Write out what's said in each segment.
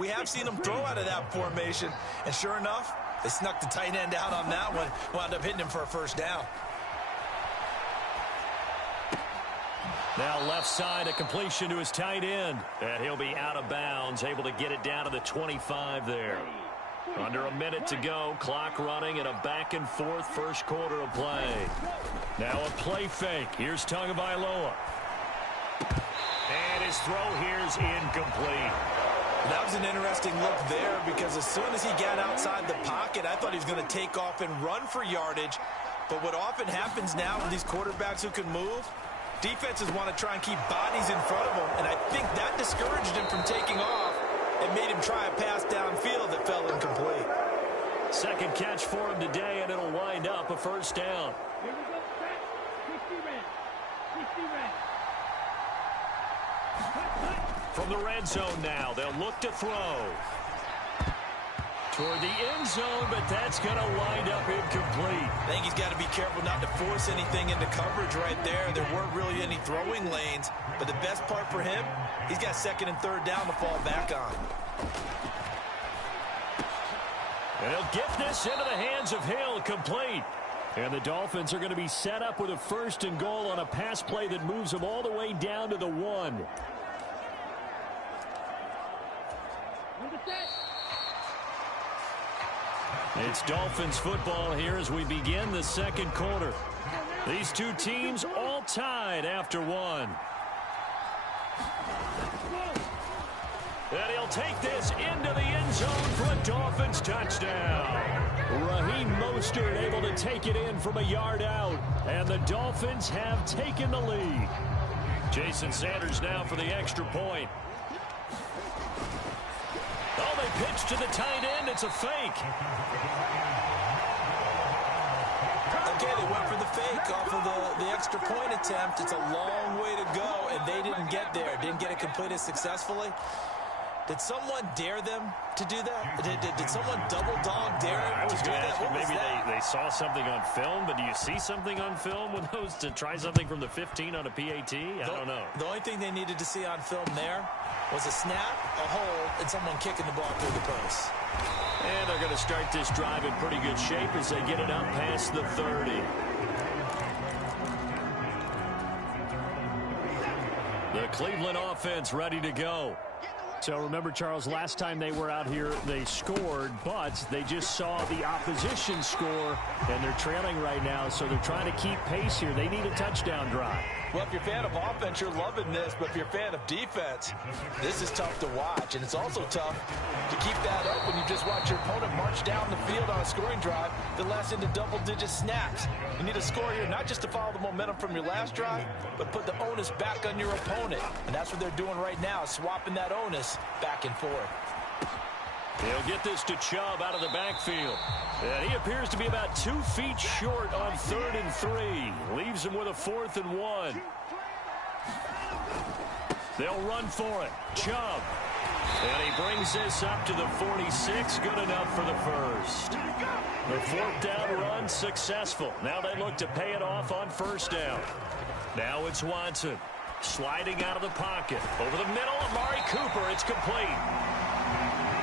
we have seen them throw out of that formation. And sure enough, they snuck the tight end out on that one. Wound up hitting him for a first down. Now left side, a completion to his tight end. And he'll be out of bounds, able to get it down to the 25 there. Under a minute to go, clock running in a back-and-forth first quarter of play. Now a play fake. Here's Tagovailoa. And his throw here's incomplete. That was an interesting look there because as soon as he got outside the pocket, I thought he was going to take off and run for yardage. But what often happens now with these quarterbacks who can move, defenses want to try and keep bodies in front of them, and I think that discouraged him from taking off and made him try a pass downfield that fell incomplete. Second catch for him today, and it'll wind up a first down. From the red zone now, they'll look to throw. Toward the end zone, but that's going to wind up incomplete. I think he's got to be careful not to force anything into coverage right there. There weren't really any throwing lanes, but the best part for him, he's got second and third down to fall back on. And he'll get this into the hands of Hill, complete. And the Dolphins are going to be set up with a first and goal on a pass play that moves them all the way down to the 1. It's Dolphins football here as we begin the second quarter. These two teams all tied after one. And he'll take this into the end zone for a Dolphins touchdown. Raheem Mostert able to take it in from a yard out. And the Dolphins have taken the lead. Jason Sanders now for the extra point. Oh, they pitch to the tight end. It's a fake. Okay, they went for the fake off of the extra point attempt. It's a long way to go, and they didn't get there. Didn't get it completed successfully. Did someone dare them to do that? Did someone double dog dare them to do that? Maybe they saw something on film, but do you see something on film with those to try something from the 15 on a PAT? I don't know. The only thing they needed to see on film there was a snap, a hold, and someone kicking the ball through the post. And they're going to start this drive in pretty good shape as they get it up past the 30. The Cleveland offense ready to go. So remember, Charles, last time they were out here, they scored, but they just saw the opposition score, and they're trailing right now, so they're trying to keep pace here. They need a touchdown drive. Well, if you're a fan of offense, you're loving this, but if you're a fan of defense, this is tough to watch, and it's also tough to keep that up when you just watch your opponent march down the field on a scoring drive that lasts into double-digit snaps. You need a score here not just to follow the momentum from your last drive, but put the onus back on your opponent, and that's what they're doing right now, swapping that onus back and forth. They'll get this to Chubb out of the backfield. And he appears to be about 2 feet short on 3rd and 3. Leaves him with a 4th and 1. They'll run for it. Chubb. And he brings this up to the 46. Good enough for the first. The 4th down run successful. Now they look to pay it off on 1st down. Now it's Watson. Sliding out of the pocket. Over the middle, Amari Cooper. It's complete.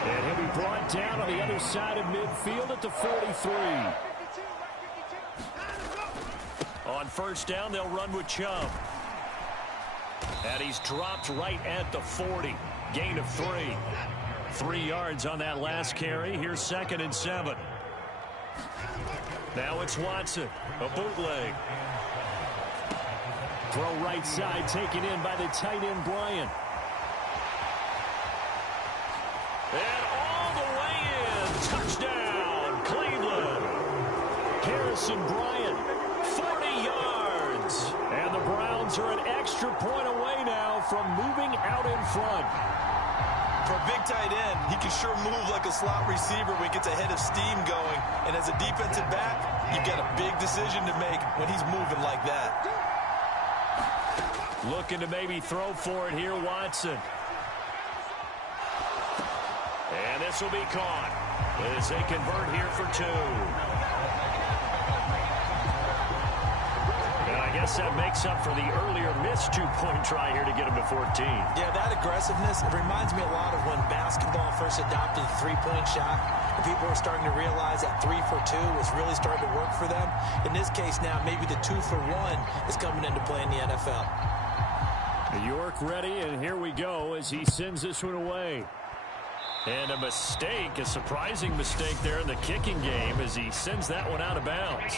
And he'll be brought down on the other side of midfield at the 43. On 1st down, they'll run with Chubb. And he's dropped right at the 40. Gain of 3. 3 yards on that last carry. Here's 2nd and 7. Now it's Watson. A bootleg. Throw right side taken in by the tight end, Bryant. And all the way in. Touchdown, Cleveland. Harrison Bryant, 40 yards. And the Browns are an extra point away now from moving out in front. For a big tight end, he can sure move like a slot receiver when he gets a head of steam going. And as a defensive back, you've got a big decision to make when he's moving like that. Looking to maybe throw for it here, Watson. And this will be caught as they convert here for 2. And I guess guess that makes up for the earlier missed two-point try here to get him to 14. Yeah, that aggressiveness, it reminds me a lot of when basketball first adopted the three-point shot, and people were starting to realize that 3 for 2 was really starting to work for them. In this case now, maybe the 2 for 1 is coming into play in the NFL. New York ready, and here we go as he sends this one away. And a mistake, a surprising mistake there in the kicking game as he sends that one out of bounds.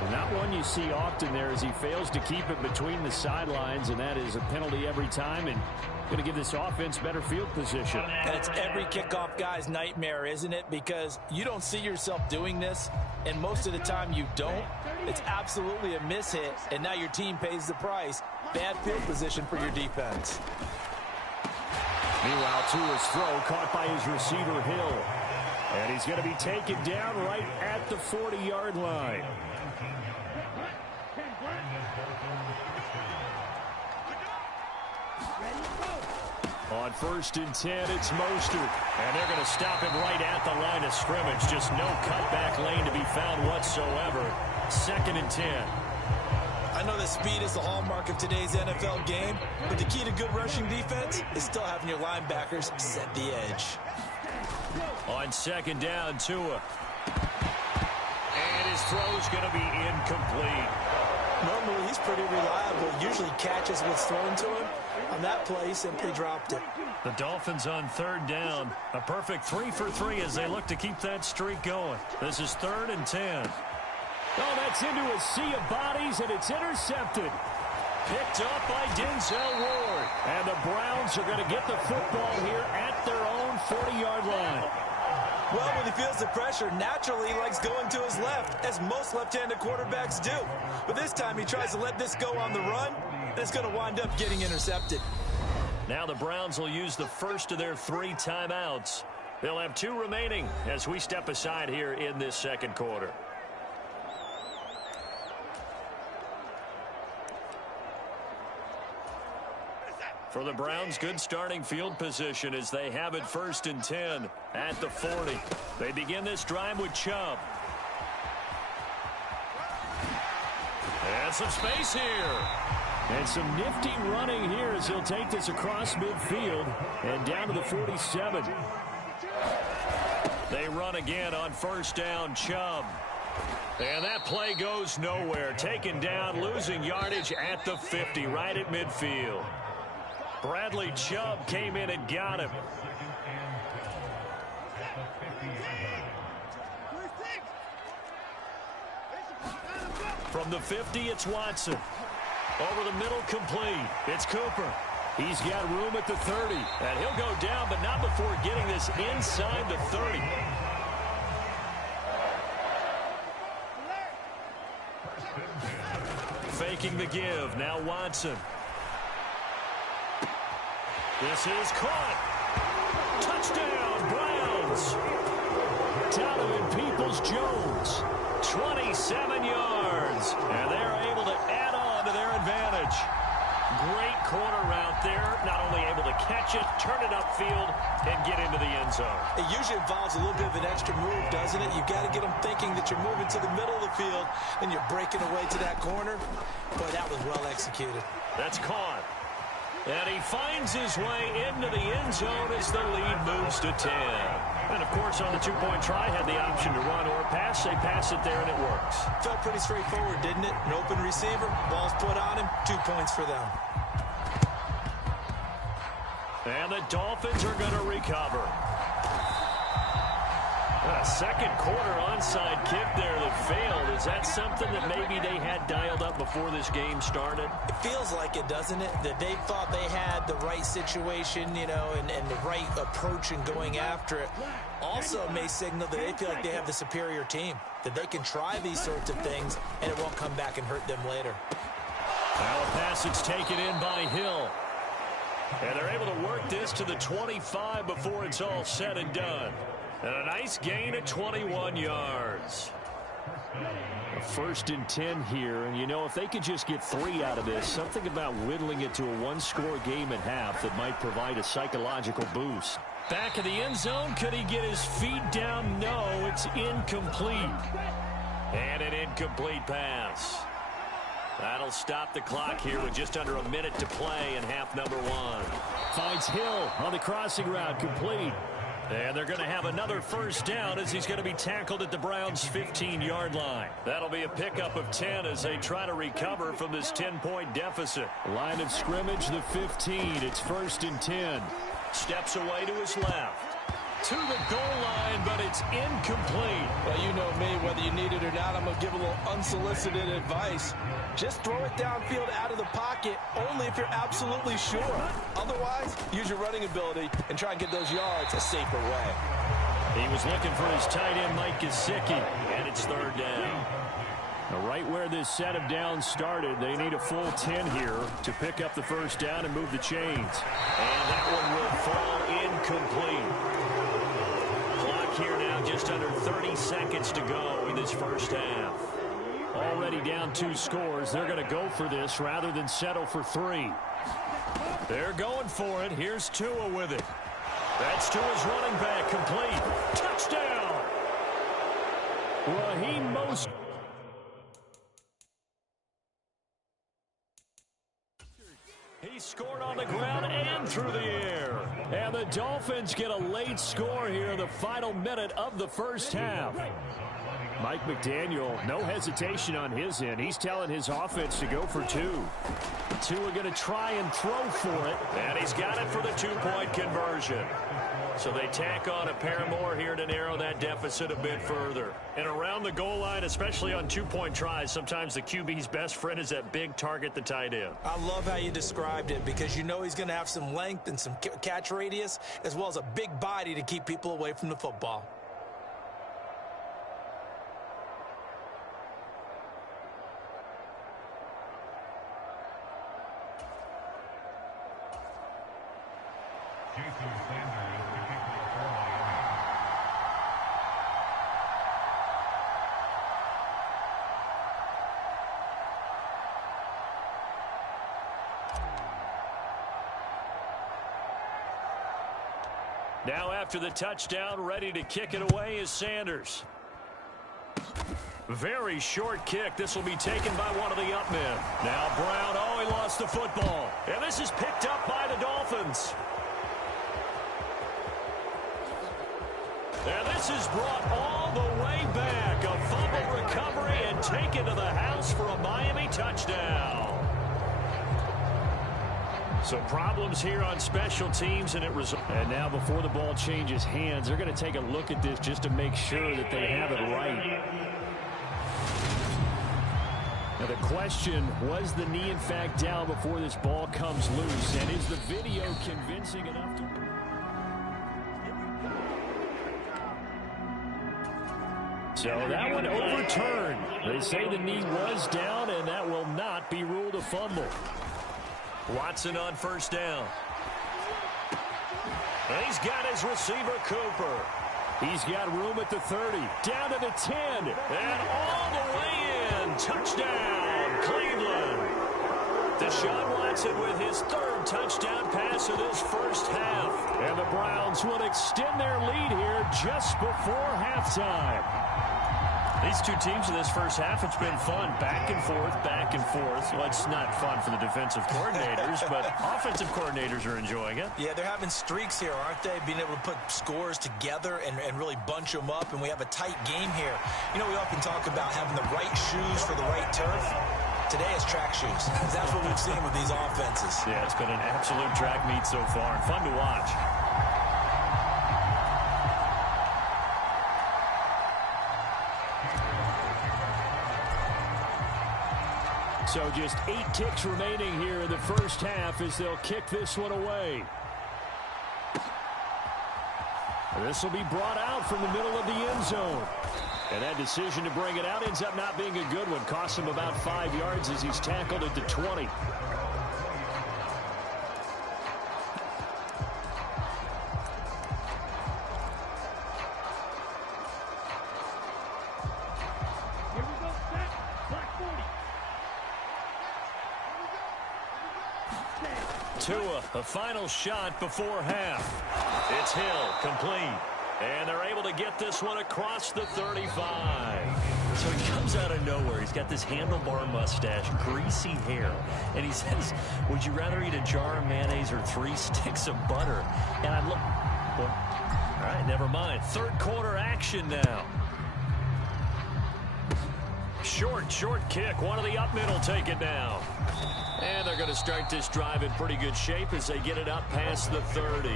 And not one you see often there as he fails to keep it between the sidelines, and that is a penalty every time and going to give this offense better field position. And it's every kickoff guy's nightmare, isn't it? Because you don't see yourself doing this, and most of the time you don't. It's absolutely a mishit, and now your team pays the price. Bad field position for your defense. Meanwhile, Tua's throw caught by his receiver, Hill. And he's going to be taken down right at the 40-yard line. On 1st and 10, it's Mostert. And they're going to stop him right at the line of scrimmage. Just no cutback lane to be found whatsoever. 2nd and 10. I know that speed is the hallmark of today's NFL game, but the key to good rushing defense is still having your linebackers set the edge. On 2nd down, Tua. And his throw's going to be incomplete. Normally, he's pretty reliable. Usually catches what's thrown to him. On that play, he simply dropped it. The Dolphins on 3rd down. A perfect 3 for 3 as they look to keep that streak going. This is 3rd and 10. Oh, that's into a sea of bodies, and it's intercepted. Picked up by Denzel Ward. And the Browns are going to get the football here at their own 40-yard line. Well, when he feels the pressure, naturally he likes going to his left, as most left-handed quarterbacks do. But this time he tries to let this go on the run, and it's going to wind up getting intercepted. Now the Browns will use the first of their 3 timeouts. They'll have 2 remaining as we step aside here in this 2nd quarter. For the Browns, good starting field position as they have it 1st and 10 at the 40. They begin this drive with Chubb. And some space here. And some nifty running here as he'll take this across midfield and down to the 47. They run again on 1st down, Chubb. And that play goes nowhere. Taken down, losing yardage at the 50, right at midfield. Bradley Chubb came in and got him. From the 50, it's Watson. Over the middle, complete. It's Cooper. He's got room at the 30. And he'll go down, but not before getting this inside the 30. Faking the give. Now Watson. This is caught. Touchdown, Browns. Donovan Peoples-Jones, 27 yards. And they're able to add on to their advantage. Great corner route there. Not only able to catch it, turn it upfield, and get into the end zone. It usually involves a little bit of an extra move, doesn't it? You've got to get them thinking that you're moving to the middle of the field, and you're breaking away to that corner. Boy, that was well executed. That's caught. And he finds his way into the end zone as the lead moves to 10. And, of course, on the 2-point try, had the option to run or pass. They pass it there, and it works. Felt pretty straightforward, didn't it? An open receiver, ball's put on him, 2 points for them. And the Dolphins are going to recover. A 2nd quarter onside kick there that failed. Is that something that maybe they had dialed up before this game started? It feels like it, doesn't it? That they thought they had the right situation, you know, and the right approach in going after it. Also may signal that they feel like they have the superior team, that they can try these sorts of things, and it won't come back and hurt them later. Now a passage taken in by Hill. And they're able to work this to the 25 before it's all said and done. And a nice gain at 21 yards. A 1st and 10 here. And, you know, if they could just get 3 out of this, something about whittling it to a 1-score game at half that might provide a psychological boost. Back in the end zone. Could he get his feet down? No, it's incomplete. And an incomplete pass. That'll stop the clock here with just under a minute to play in half number one. Finds Hill on the crossing route, complete. And they're going to have another first down as he's going to be tackled at the Browns' 15-yard line. That'll be a pickup of 10 as they try to recover from this 10-point deficit. Line of scrimmage, the 15. It's 1st and 10. Steps away to his left. To the goal line, but it's incomplete. Well, you know me, whether you need it or not, I'm going to give a little unsolicited advice. Just throw it downfield out of the pocket, only if you're absolutely sure. Otherwise, use your running ability and try and get those yards a safer way. He was looking for his tight end, Mike Gesicki, and it's 3rd down. Now, right where this set of downs started, they need a full 10 here to pick up the first down and move the chains. And that one will fall incomplete. Here now, just under 30 seconds to go in this first half. Already down 2 scores. They're going to go for this rather than settle for 3. They're going for it. Here's Tua with it. That's Tua's running back, complete. Touchdown! Raheem Mostert. He scored on the ground and through the air. And the Dolphins get a late score here in the final minute of the first half. Mike McDaniel, no hesitation on his end. He's telling his offense to go for 2. Tua going to try and throw for it. And he's got it for the 2-point conversion. So they tack on a pair more here to narrow that deficit a bit further. And around the goal line, especially on 2-point tries, sometimes the QB's best friend is that big target, the tight end. I love how you described it because you know he's going to have some length and some catch radius as well as a big body to keep people away from the football. Now after the touchdown, ready to kick it away is Sanders. Very short kick. This will be taken by one of the up men. Now Brown, he lost the football. And this is picked up by the Dolphins. And this is brought all the way back. A fumble recovery and taken to the house for a Miami touchdown. So problems here on special teams, and it results. And now before the ball changes hands, they're going to take a look at this just to make sure that they have it right. Now the question, was the knee in fact down before this ball comes loose? And is the video convincing enough to... So that one overturned. They say the knee was down, and that will not be ruled a fumble. Watson on first down. And he's got his receiver, Cooper. He's got room at the 30. Down to the 10. And all the way in. Touchdown, Cleveland. Deshaun Watson with his 3rd touchdown pass of this first half. And the Browns will extend their lead here just before halftime. These two teams in this first half, it's been fun. Back and forth, back and forth. Well, it's not fun for the defensive coordinators, but offensive coordinators are enjoying it. Yeah, they're having streaks here, aren't they? Being able to put scores together and really bunch them up, and we have a tight game here. You know, we often talk about having the right shoes for the right turf. Today is track shoes. That's what we've seen with these offenses. Yeah, it's been an absolute track meet so far, and fun to watch. So just 8 ticks remaining here in the first half as they'll kick this one away. This will be brought out from the middle of the end zone. And that decision to bring it out ends up not being a good one. Costs him about 5 yards as he's tackled at the 20. Tua, a final shot before half. It's Hill, complete. And they're able to get this one across the 35. So he comes out of nowhere. He's got this handlebar mustache, greasy hair, and he says, would you rather eat a jar of mayonnaise or 3 sticks of butter? And I look, well, all right, never mind. Third quarter action now. Short kick. One of the up middle take it down. And they're going to start this drive in pretty good shape as they get it up past the 30.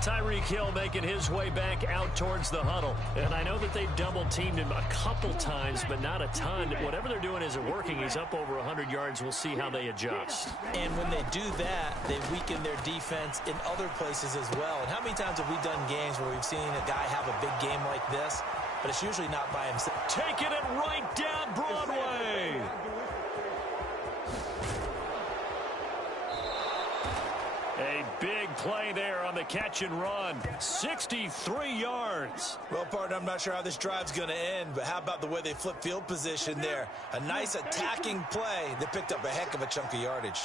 Tyreek Hill making his way back out towards the huddle. And I know that they've double-teamed him a couple times, but not a ton. Whatever they're doing isn't working. He's up over 100 yards. We'll see how they adjust. And when they do that, they weaken their defense in other places as well. And how many times have we done games where we've seen a guy have a big game like this, but it's usually not by himself. Taking it right down Broadway. A big play there on the catch and run. 63 yards. Well, partner, I'm not sure how this drive's going to end, but how about the way they flip field position there? A nice attacking play that picked up a heck of a chunk of yardage.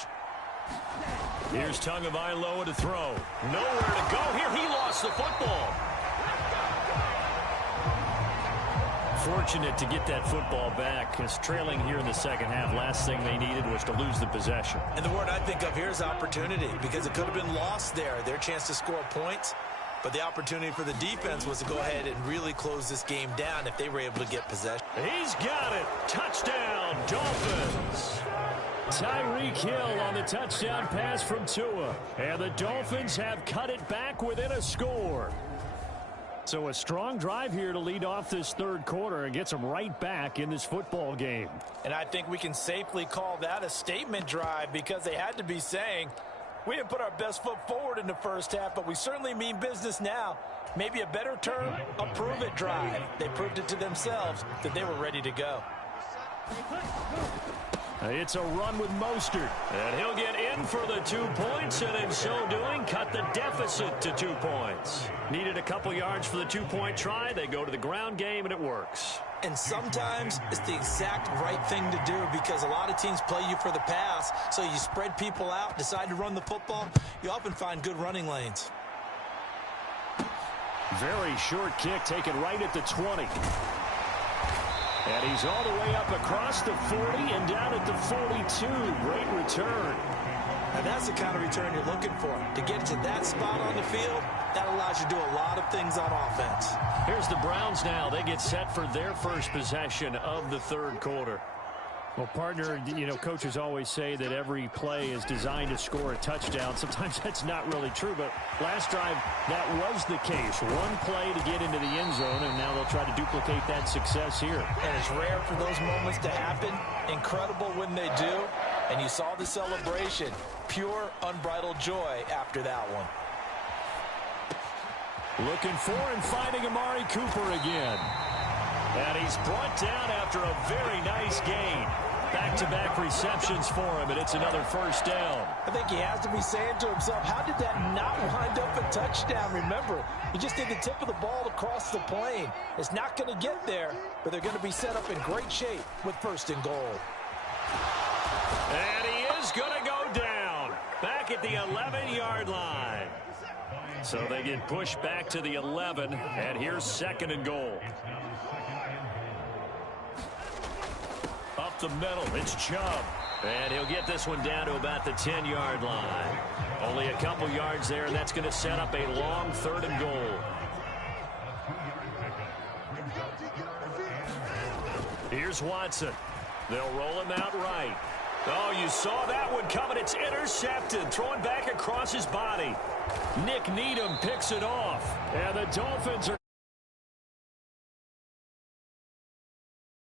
Here's Tagovailoa to throw. Nowhere to go here. He lost the football. Fortunate to get that football back, because trailing here in the second half, last thing they needed was to lose the possession. And the word I think of here is opportunity, because it could have been lost there, their chance to score points. But the opportunity for the defense was to go ahead and really close this game down if they were able to get possession. He's got it. Touchdown, Dolphins. Tyreek Hill on the touchdown pass from Tua. And the Dolphins have cut it back within a score. So a strong drive here to lead off this third quarter and gets them right back in this football game. And I think we can safely call that a statement drive, because they had to be saying, we didn't put our best foot forward in the first half, but we certainly mean business now. Maybe a better term, a prove-it drive. They proved it to themselves that they were ready to go. It's a run with Mostert. And he'll get in for the 2 points, and in so doing, cut the deficit to 2 points. Needed a couple yards for the 2-point try. They go to the ground game, and it works. And sometimes it's the exact right thing to do, because a lot of teams play you for the pass, so you spread people out, decide to run the football. You often find good running lanes. Very short kick taken right at the 20. And he's all the way up across the 40 and down at the 42. Great return. And that's the kind of return you're looking for. To get to that spot on the field, that allows you to do a lot of things on offense. Here's the Browns now. They get set for their first possession of the third quarter. Well, partner, you know, coaches always say that every play is designed to score a touchdown. Sometimes that's not really true, but last drive, that was the case. One play to get into the end zone, and now they'll try to duplicate that success here. And it's rare for those moments to happen. Incredible when they do. And you saw the celebration. Pure, unbridled joy after that one. Looking for and finding Amari Cooper again. And he's brought down after a very nice gain. Back-to-back receptions for him, and it's another first down. I think he has to be saying to himself, how did that not wind up a touchdown? Remember, he just did the tip of the ball across the plane. It's not going to get there, but they're going to be set up in great shape with first and goal. And he is going to go down. Back at the 11-yard line. So they get pushed back to the 11, and here's second and goal. Up the middle, it's Chubb. And he'll get this one down to about the 10-yard line. Only a couple yards there, and that's going to set up a long third and goal. Here's Watson. They'll roll him out right. Oh, you saw that one coming. It's intercepted. Throwing back across his body. Nick Needham picks it off. And the Dolphins are